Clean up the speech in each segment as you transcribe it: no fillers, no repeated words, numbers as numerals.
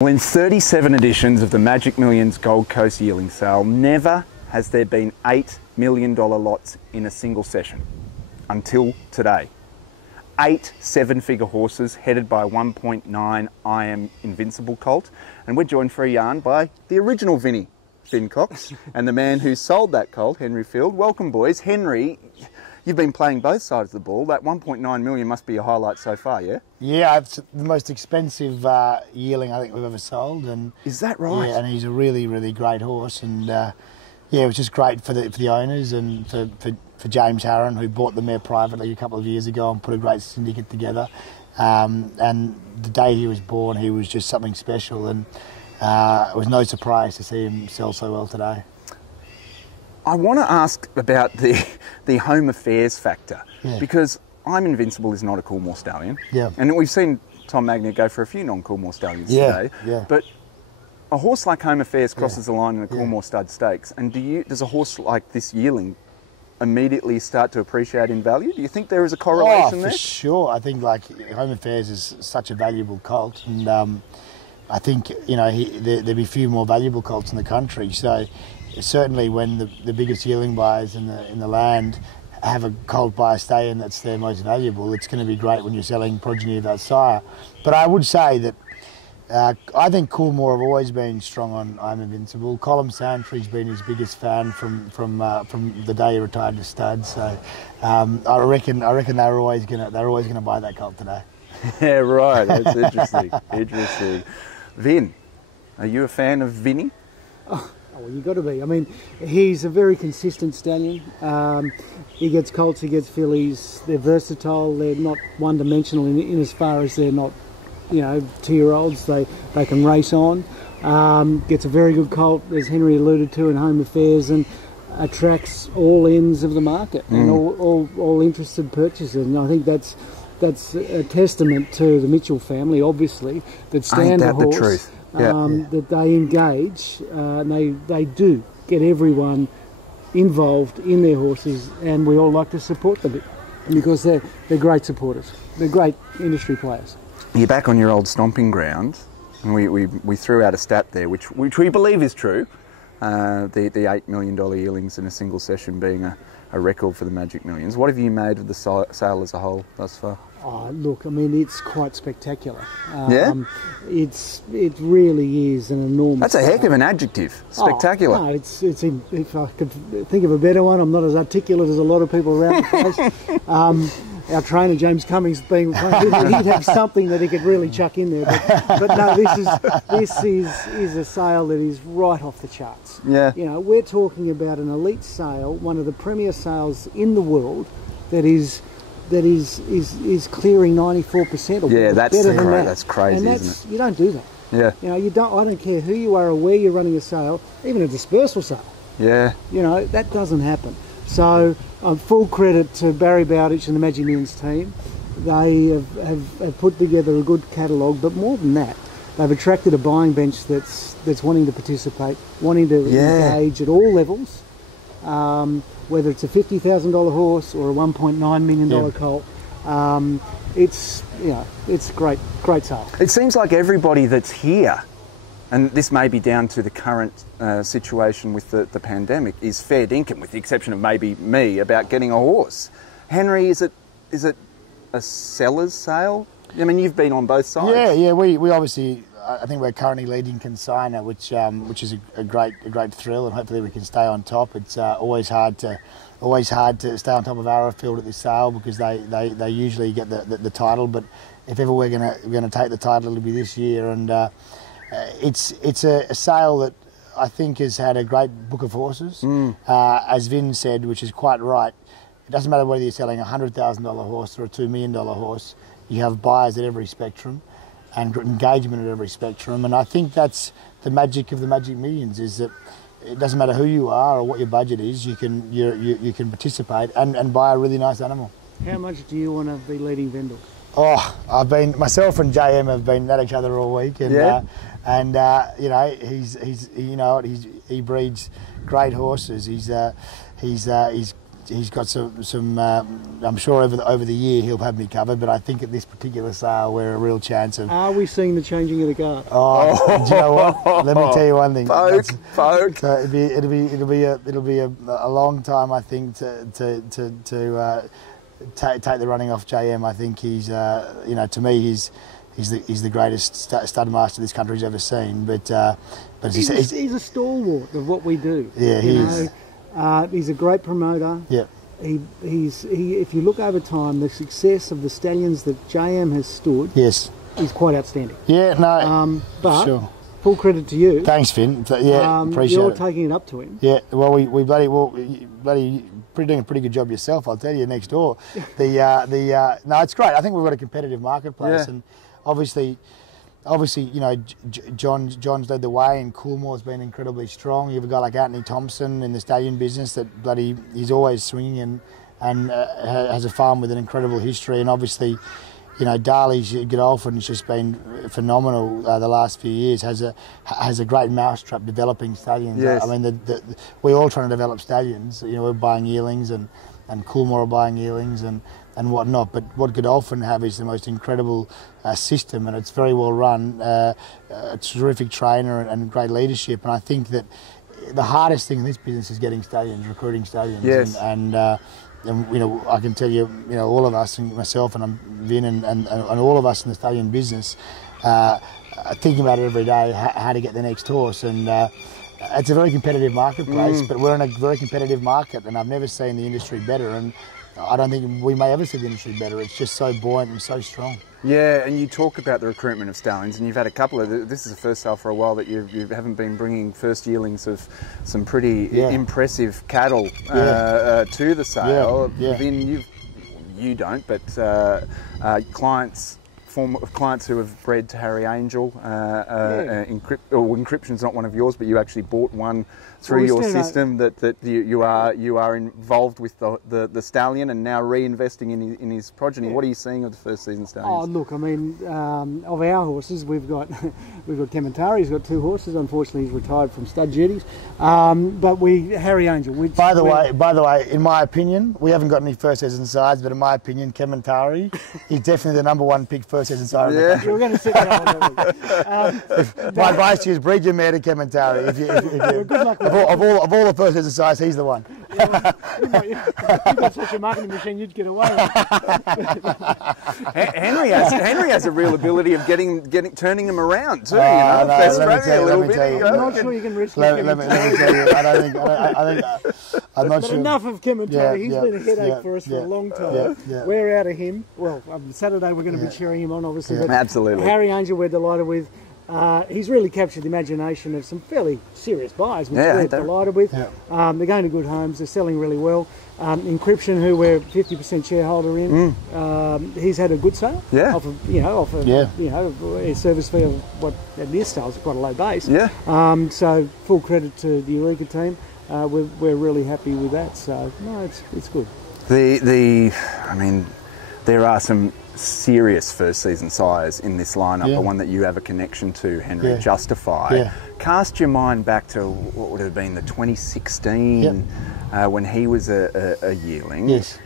Well, in 37 editions of the Magic Millions Gold Coast Yearling sale, never has there been $8 million lots in a single session. Until today. 8 seven-figure horses headed by 1.9 I Am Invincible colt. And we're joined for a yarn by the original Vin Cox and the man who sold that colt, Henry Field. Welcome, boys. Henry, you've been playing both sides of the ball. That 1.9 million must be a highlight so far, yeah? Yeah, it's the most expensive yearling I think we've ever sold. And is that right? Yeah, and he's a really, really great horse. And yeah, it was just great for the owners and for James Harron, who bought the mare privately a couple of years ago and put a great syndicate together. And the day he was born, he was just something special. And it was no surprise to see him sell so well today. I want to ask about the home affairs factor, because I'm Invincible is not a Coolmore stallion. Yeah. And we've seen Tom Magnier go for a few non-Coolmore stallions today. Yeah. But a horse like Home Affairs crosses the line in the Coolmore Stud Stakes, and does a horse like this yearling immediately start to appreciate in value? Do you think there is a correlation there? For sure. I think like Home Affairs is such a valuable colt, and I think there'd be few more valuable colts in the country. So certainly when the biggest yearling buyers in the land have a colt by a stay-in that's their most valuable, it's going to be great when you're selling progeny of that sire. But I would say that I think Coolmore have always been strong on I'm Invincible. Colin Santry's been his biggest fan from the day he retired to stud. So I reckon they're always gonna buy that colt today. Yeah, right. That's interesting. Interesting. Vin, are you a fan of Vinny? Oh, well, you've got to be. I mean, he's a very consistent stallion. He gets colts, he gets fillies. They're versatile. They're not one-dimensional in as far as they're not, 2-year-olds. They can race on. Gets a very good colt, as Henry alluded to, in Home Affairs, and attracts all ends of the market and all interested purchasers. And I think that's a testament to the Mitchell family, obviously, that stand the horse. The truth. That they engage, and they do get everyone involved in their horses, and we all like to support them because they're great supporters. They're great industry players. You're back on your old stomping ground, and we threw out a stat there, which we believe is true. The $8 million yearlings in a single session being a record for the Magic Millions. What have you made of the sale as a whole thus far? Oh, look, I mean, it's quite spectacular. It really is an enormous. That's a heck of an adjective. Spectacular. Oh, no, it's if I could think of a better one, I'm not as articulate as a lot of people around the place. Our trainer James Cummings, he'd have something that he could really chuck in there. But no, this is a sale that is right off the charts. Yeah. We're talking about an elite sale, one of the premier sales in the world, that is clearing 94% or better than that. That's crazy, and isn't it? You don't do that. Yeah. I don't care who you are or where you're running a sale, even a dispersal sale. Yeah. That doesn't happen. So full credit to Barry Bowditch and the Magic Millions team. They have put together a good catalogue, but more than that, they've attracted a buying bench that's wanting to participate, wanting to engage at all levels. Whether it's a $50,000 horse or a $1.9 million colt, it's a great sale. It seems like everybody that's here, and this may be down to the current situation with the pandemic, is fair dinkum, with the exception of maybe me, about getting a horse. Henry, is it a seller's sale? I mean, you've been on both sides. Yeah. We obviously, I think we're currently leading consignor, which is a great thrill, and hopefully we can stay on top. It's always hard to stay on top of Arrowfield at this sale, because they usually get the title. But if ever we're gonna take the title, it'll be this year. And it's a sale that I think has had a great book of horses. As Vin said, which is quite right. It doesn't matter whether you're selling a $100,000 horse or a $2 million horse. You have buyers at every spectrum and engagement at every spectrum. And I think that's the magic of the Magic Millions, is that it doesn't matter who you are or what your budget is, you can participate and buy a really nice animal. How much do you want to be leading vendors? Oh, myself and JM have been at each other all week, and he breeds great horses. He's he's got some. I'm sure over the year he'll have me covered, but I think at this particular sale we're a real chance of. Are we seeing the changing of the guard? Oh, do you know what? Let me tell you one thing. Poke. So it'll be a long time, I think, to take the running off JM. I think he's to me he's the greatest stud master this country's ever seen. But he's a stalwart of what we do. Yeah, he is. He's a great promoter. Yeah. If you look over time, the success of the stallions that JM has stood, yes, is quite outstanding. Yeah, no, but sure. Full credit to you. Thanks, Finn. Yeah, appreciate it. You're taking it up to him. Yeah, well, you doing a pretty good job yourself, I'll tell you, next door. No, it's great. I think we've got a competitive marketplace, and obviously, John's led the way, and Coolmore's been incredibly strong. You have a guy like Anthony Thompson in the stallion business that he's always swinging and has a farm with an incredible history, and obviously, Darley's Godolphin has just been phenomenal the last few years. Has a great mousetrap developing stallions. Yes. I mean, we're all trying to develop stallions. We're buying yearlings, and Coolmore are buying yearlings and whatnot. But what Godolphin have is the most incredible system, and it's very well run. A terrific trainer and great leadership. And I think that the hardest thing in this business is getting stallions, recruiting stallions. Yes. And I can tell you, all of us, and myself and Vin and all of us in the stallion business, thinking about it every day, how to get the next horse. And it's a very competitive marketplace, but we're in a very competitive market, and I've never seen the industry better, and I don't think we may ever see the industry better. It's just so buoyant and so strong. Yeah, and you talk about the recruitment of stallions, and you've had a couple of. This is the first sale for a while that you haven't been bringing first yearlings of some pretty impressive cattle to the sale. Yeah. Then you don't, but clients who have bred to Harry Angel. Encryption's not one of yours, but you actually bought one through your system that you are involved with the stallion and now reinvesting in his progeny. What are you seeing of the first season stallions? Oh, look, I mean, of our horses, we've got Kementari. He's got 2 horses. Unfortunately, he's retired from stud duties. But Harry Angel. By the way, in my opinion, we haven't got any first season sides, but in my opinion, Kementari is definitely the #1 pick first season side. Yeah, we're going to sit down. My advice to you is breed your mare to Kementari. Of all the first season sides, he's the one. You've got such a marketing machine, you'd get away with it. Henry has a real ability of turning them around too. I'm not sure you can risk it. Let me tell you, I'm not but sure. enough of Kementari. He's been a headache for us for a long time. We're out of him. Well, Saturday we're going to be cheering him on, obviously. But absolutely. Harry Angel, we're delighted with. He's really captured the imagination of some fairly serious buyers, which we're delighted with. They're going to good homes. They're selling really well. Encryption, who we're 50% shareholder in, he's had a good sale. Yeah. Off of a service fee of what at this stage is quite a low base. Yeah. So full credit to the Eureka team. We're really happy with that. So no, it's good. I mean, there are some serious first season sires in this lineup. The one that you have a connection to, Henry, Justify. Cast your mind back to what would have been the 2016 when he was a yearling. Yes.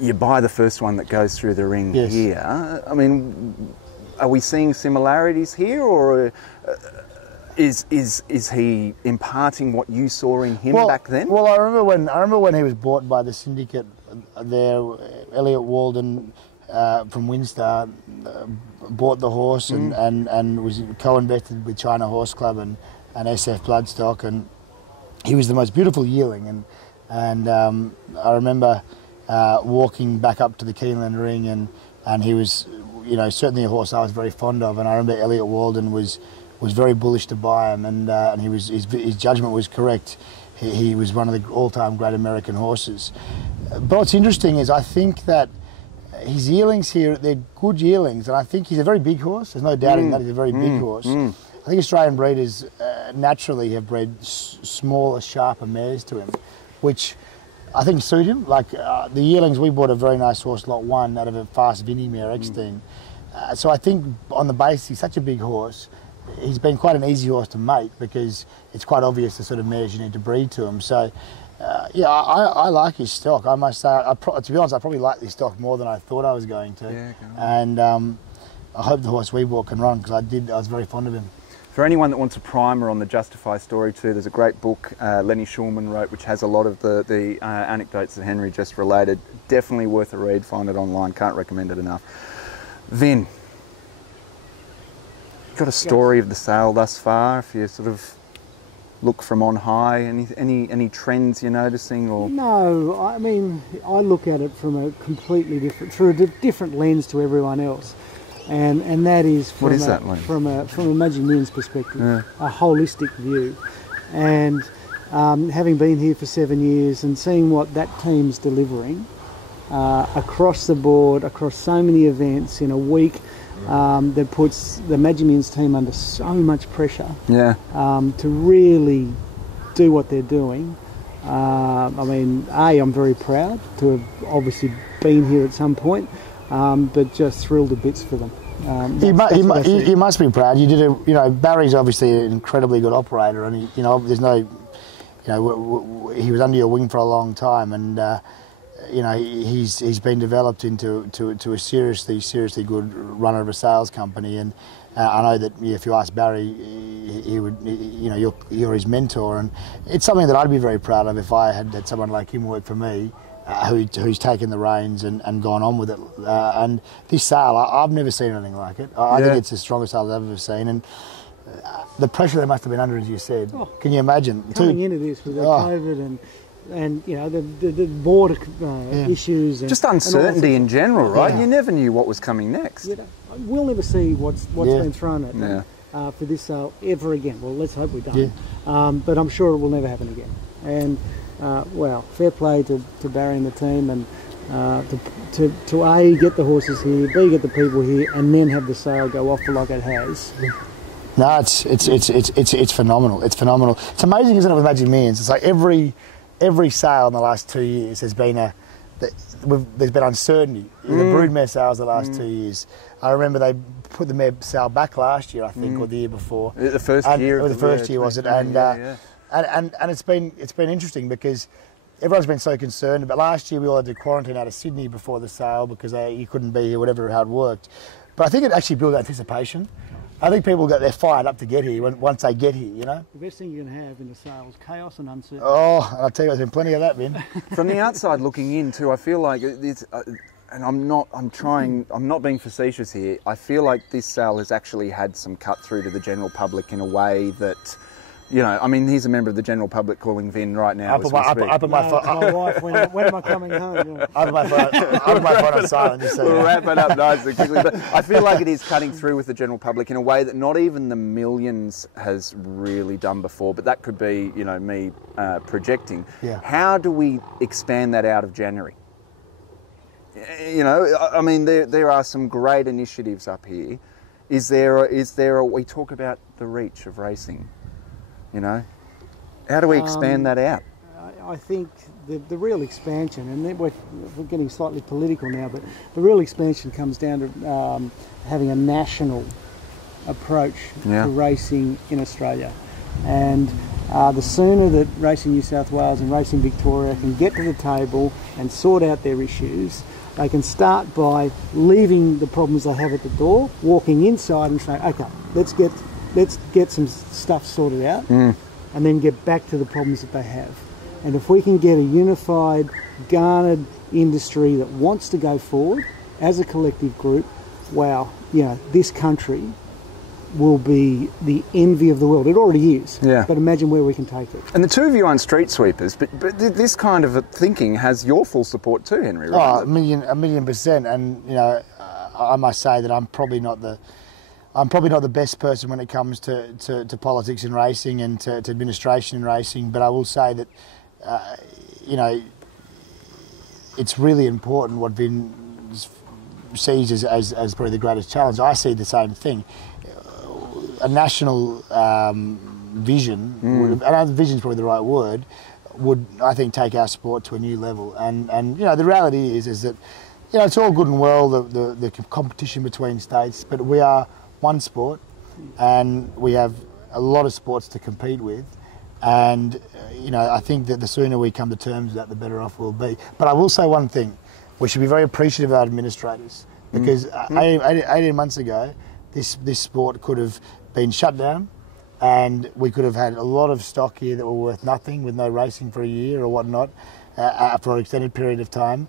You buy the first one that goes through the ring here. I mean, are we seeing similarities here, or is he imparting what you saw in him back then? Well, I remember when he was bought by the syndicate there. Elliot Walden from Winstar bought the horse and was co-invested with China Horse Club and SF Bloodstock, and he was the most beautiful yearling, and I remember walking back up to the Keeneland ring, and he was certainly a horse I was very fond of, and I remember Elliot Walden was very bullish to buy him, and his judgment was correct. He was one of the all-time great American horses. But what's interesting is I think that his yearlings here, they're good yearlings, and I think he's a very big horse. There's no doubting that he's a very big horse. I think Australian breeders naturally have bred smaller, sharper mares to him, which I think suit him. Like the yearlings, we bought a very nice horse, Lot 1, out of a fast Vinnie mare, Eckstein. So I think on the base, he's such a big horse. He's been quite an easy horse to mate because it's quite obvious the sort of mares you need to breed to him. So Yeah, I like his stock. I must say, to be honest, I probably like this stock more than I thought I was going to. Yeah, go on. And I hope the horse we bought can run, because I was very fond of him. For anyone that wants a primer on the Justify story too, there's a great book Lenny Schulman wrote, which has a lot of the anecdotes that Henry just related. Definitely worth a read. Find it online. Can't recommend it enough. Vin, got a story of the sale thus far? If you sort of look from on high, any trends you're noticing, or? No, I mean, I look at it from a completely different, through a different lens to everyone else, and that is from from a Magic Millions perspective, a holistic view, and having been here for 7 years and seeing what that team's delivering across the board, across so many events in a week. That puts the Magic Millions team under so much pressure to really do what they're doing. I mean, I'm very proud to have obviously been here at some point, but just thrilled to bits for them. You must be proud. You did Barry's obviously an incredibly good operator, and there's no, he was under your wing for a long time, and he's been developed into a seriously good runner of a sales company, and I know that if you ask Barry, he would, you're his mentor, and it's something that I'd be very proud of if I had someone like him work for me, who's taken the reins and gone on with it. And this sale, I've never seen anything like it. I think it's the strongest sale I've ever seen, and the pressure they must have been under, as you said. Can you imagine coming into this with the COVID and the border issues, and just uncertainty in general, right? Yeah. You never knew what was coming next. We'll never see what's been thrown at them for this sale ever again. Well, let's hope we don't. But I'm sure it will never happen again. And fair play to Barry and the team, and to A, get the horses here, B, get the people here, and then have the sale go off like it has. No, it's phenomenal. It's phenomenal. It's amazing, isn't it, with Magic Millions? It's like every sale in the last 2 years has been there's been uncertainty. The broodmare sales the last 2 years. I remember they put the mare sale back last year, I think, or the year before. The first year. The first year was it? And it's been interesting because everyone's been so concerned. But last year we all had to quarantine out of Sydney before the sale because you couldn't be here, whatever how it worked. But I think it actually built anticipation. I think people they're fired up to get here once they get here, The best thing you can have in a sale is chaos and uncertainty. Oh, I'll tell you, there's been plenty of that, Vin. From the outside looking in too, I feel like it's, and I'm not being facetious here. I feel like this sale has actually had some cut through to the general public in a way that, I mean, he's a member of the general public calling Vin right now. My wife, when am I coming home? I put my phone on silent. We'll wrap it up nice and quickly. But I feel like it is cutting through with the general public in a way that not even the Millions has really done before. But that could be, me projecting. Yeah. How do we expand that out of January? I mean, there are some great initiatives up here. Is there we talk about the reach of racing? How do we expand that out? I think the real expansion, and we're getting slightly political now, but the real expansion comes down to having a national approach to racing in Australia. And the sooner that Racing New South Wales and Racing Victoria can get to the table and sort out their issues, they can start by leaving the problems they have at the door, walking inside and saying, okay, let's get some stuff sorted out, and then get back to the problems that they have. And if we can get a unified, garnered industry that wants to go forward as a collective group, this country will be the envy of the world. It already is. Yeah. But imagine where we can take it. And the two of you aren't street sweepers, but this kind of thinking has your full support too, Henry. Right? Oh, a million %. And I must say that I'm probably not the best person when it comes to politics in racing and to administration in racing. But I will say that it's really important what Vin sees as probably the greatest challenge. I see the same thing. A national vision, and vision is probably the right word, would, I think, take our sport to a new level. And the reality is that, it's all good and well, the competition between states, but we are one sport, and we have a lot of sports to compete with. And I think that the sooner we come to terms with that, the better off we'll be. But I will say one thing: we should be very appreciative of our administrators, because 18 months ago, this sport could have been shut down, and we could have had a lot of stock here that were worth nothing, with no racing for a year or whatnot, for an extended period of time.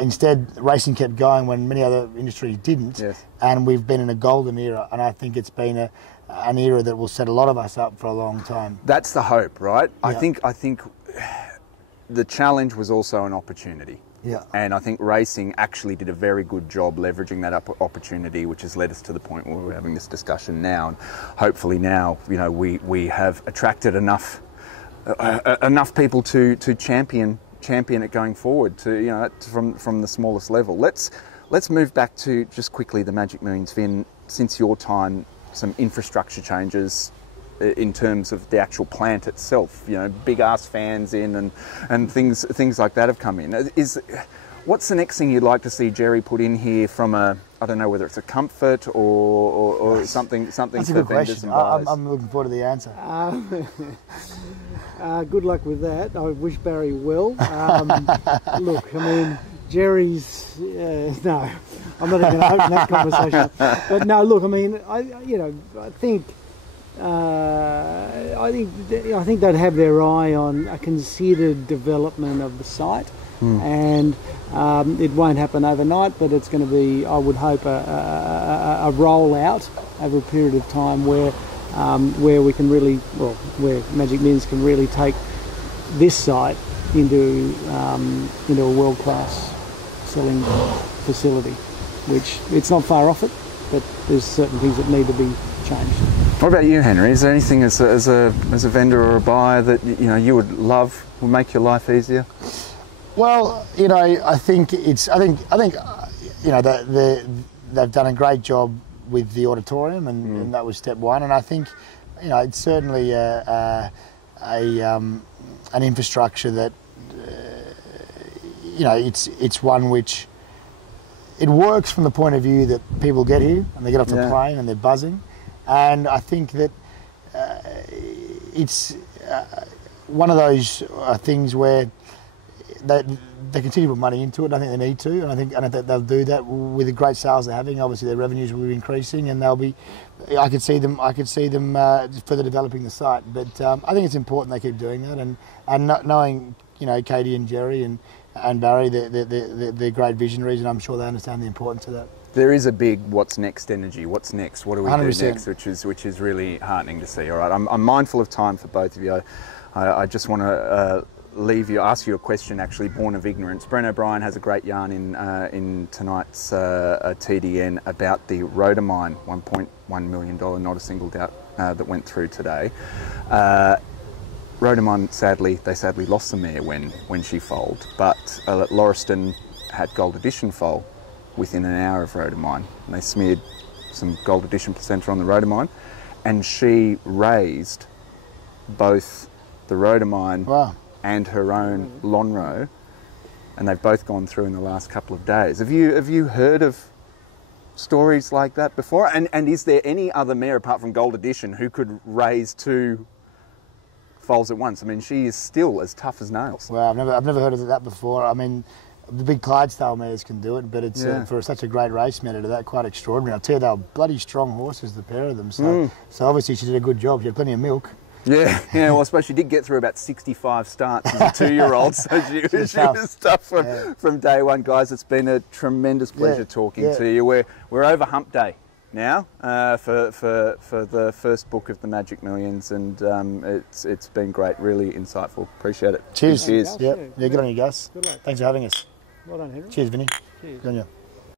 Instead, racing kept going when many other industries didn't, Yes. and we've been in a golden era, and I think it's been an era that will set a lot of us up for a long time. That's the hope, right? Yeah. I think the challenge was also an opportunity. Yeah. And I think racing actually did a very good job leveraging that opportunity, which has led us to the point where we're having this discussion now. And hopefully now, we have attracted enough people to champion it going forward, to from the smallest level. Let's move back to just quickly the Magic Millions, Vin. Since your time, some infrastructure changes in terms of the actual plant itself. Big ass fans in and things like that have come in. What's the next thing you'd like to see Jerry put in here from I don't know whether it's a comfort or something That's a for good vendors question. and buyers? I'm looking forward to the answer. Good luck with that. I wish Barry well. Look, I mean, Jerry's no, I'm not even going to open that conversation. But no, look, I mean, I think they'd have their eye on a considered development of the site, and it won't happen overnight, but it's going to be, I would hope, a rollout over a period of time where we can really, where Magic Millions can really take this site into a world-class selling facility, which it's not far off it, but there's certain things that need to be changed. What about you, Henry? Is there anything as a vendor or a buyer that you would love, will make your life easier? Well, I think they've done a great job with the auditorium, and that was step one. And I think, it's certainly an infrastructure that, it's one which it works from the point of view that people get here and they get off the plane and they're buzzing. And I think that it's one of those things where they continue to put money into it. I think they need to, and I think they'll do that with the great sales they're having. Obviously, their revenues will be increasing, and they'll be. I could see them further developing the site. But I think it's important they keep doing that, and not knowing Katie and Jerry and Barry, they're great visionaries, and I'm sure they understand the importance of that. There is a big what's next energy. What's next? What do we 100%. do next? Which is really heartening to see. All right, I'm mindful of time for both of you. I just want to ask you a question, actually, born of ignorance. Bren O'Brien has a great yarn in tonight's TDN about the Rhodamine, $1.1 million, not a single doubt, that went through today. Rhodamine, they sadly lost the mare when she foaled, but Lauriston had Gold Edition foal within an hour of Rhodamine, and they smeared some Gold Edition placenta on the Rhodamine, and she raised both the Rhodamine and her own Lonhro, and they've both gone through in the last couple of days. Have you heard of stories like that before? And is there any other mare apart from Gold Edition who could raise two foals at once? I mean, she is still as tough as nails. Well, I've never heard of that before. I mean, the big Clydesdale mares can do it, but it's for such a great race mare to do that, quite extraordinary. I'll tell you, they were bloody strong horses, the pair of them. So obviously she did a good job. She had plenty of milk. Yeah. Well, I suppose she did get through about 65 starts as a 2-year-old, so she was tough from day one. Guys, it's been a tremendous pleasure talking to you. We're over hump day now for the first book of the Magic Millions, and it's been great, really insightful. Appreciate it. Cheers. Cheers. Yeah, good on you, Gus. Good luck. Thanks for having us. Well done, Henry. Cheers, Vinny. Cheers. Good on you.